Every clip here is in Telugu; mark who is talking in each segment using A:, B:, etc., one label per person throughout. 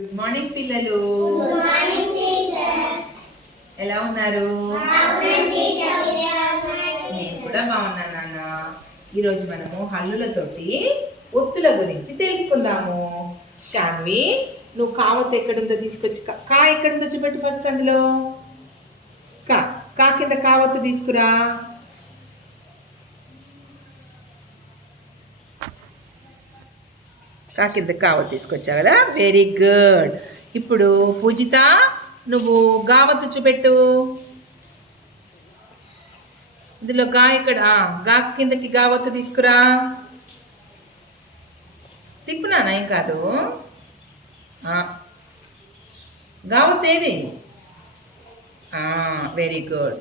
A: గుడ్ మార్నింగ్ పిల్లలు. ఎలా ఉన్నారు? నేను కూడా బాగున్నాను నాన్న. ఈరోజు మనము హల్లులతోటి ఒత్తుల గురించి తెలుసుకుందాము. శాన్వి నువ్వు కావత్ ఎక్కడుందో తీసుకొచ్చి కా- ఎక్కడుందో చూపెట్టు ఫస్ట్ అందులో. కా కా కింద కావత్తు తీసుకురా. కా కింద కావత్ తీసుకొచ్చావు కదా? వెరీ గుడ్ ఇప్పుడు పూజిత నువ్వు గావత్తు చూపెట్టు. ఇందులో గా ఇక్కడ గా కిందకి గావత్తు తీసుకురా. తిప్పునానా ఏం కాదు. గావత్ గావత్తు ఏది? వెరీ గుడ్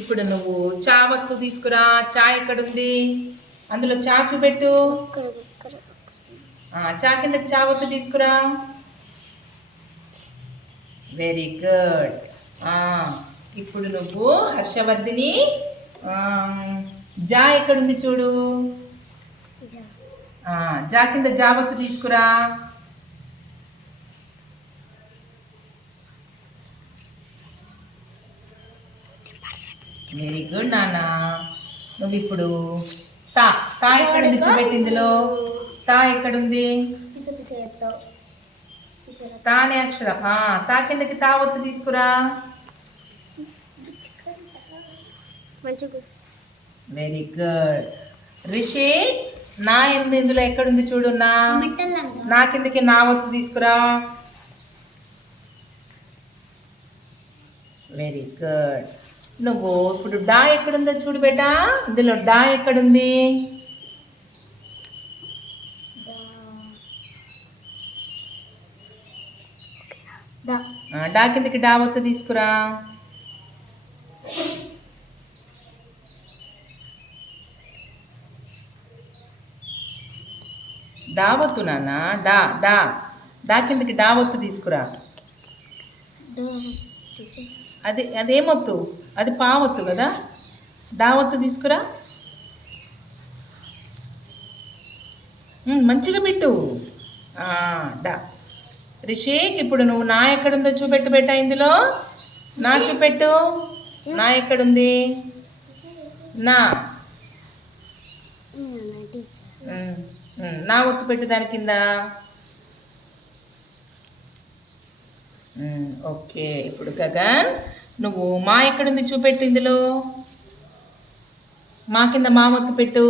A: ఇప్పుడు నువ్వు చావత్తు తీసుకురా. చా ఎక్కడుంది? అందులో చా చూపెట్టు. చా కిందకి చావత్తు తీసుకురా. వెరీ గుడ్ ఇప్పుడు నువ్వు హర్షవర్ధిని జా ఎక్కడుంది చూడు. జా కింద జావత్తు తీసుకురా. వెరీ గుడ్ నాన్న. నువ్వు ఇప్పుడు తా తా ఎక్కడుంది చూపెట్టి ఇందులో? తా ఎక్కడుంది? తా అనే అక్షరం. తా కిందకి తా ఒత్తు తీసుకురా. వెరీ గుడ్ రిషి నా ఎందు ఇందులో ఎక్కడుంది చూడు నా నా కిందకి నా ఒత్తు తీసుకురా. వెరీ గుడ్ నువ్వు ఇప్పుడు డా ఎక్కడుందో చూడు బేటా. ఇందులో డా ఎక్కడుంది? డా. కిందకి డా ఒత్తు తీసుకురా. డా ఒత్తు నాన్న డా డా. డా కిందకి డా ఒత్తు తీసుకురా. అది అదేమొత్తు? అది పావొత్తు కదా? డావత్తు తీసుకురా. మంచిగా పెట్టు. డా. రిషిక్ ఇప్పుడు నువ్వు నా ఎక్కడుందో చూపెట్టు బెట్ట ఇందులో. నా చూపెట్టు. నా ఎక్కడుంది? నా. నా ఒత్తు పెట్టు దాని కింద. ఓకే ఇప్పుడు గగన్ నువ్వు మా ఎక్కడుంది చూపెట్టు ఇందులో. మా కింద మా ఒత్తు పెట్టు.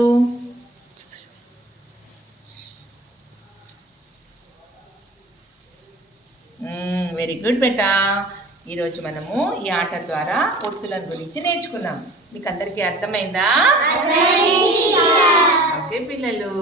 A: వెరీ గుడ్ బెటా. ఈరోజు మనము ఈ ఆట ద్వారా ఒత్తుల గురించి నేర్చుకున్నాం. మీకు అందరికీ అర్థమైందా ఓకే పిల్లలు.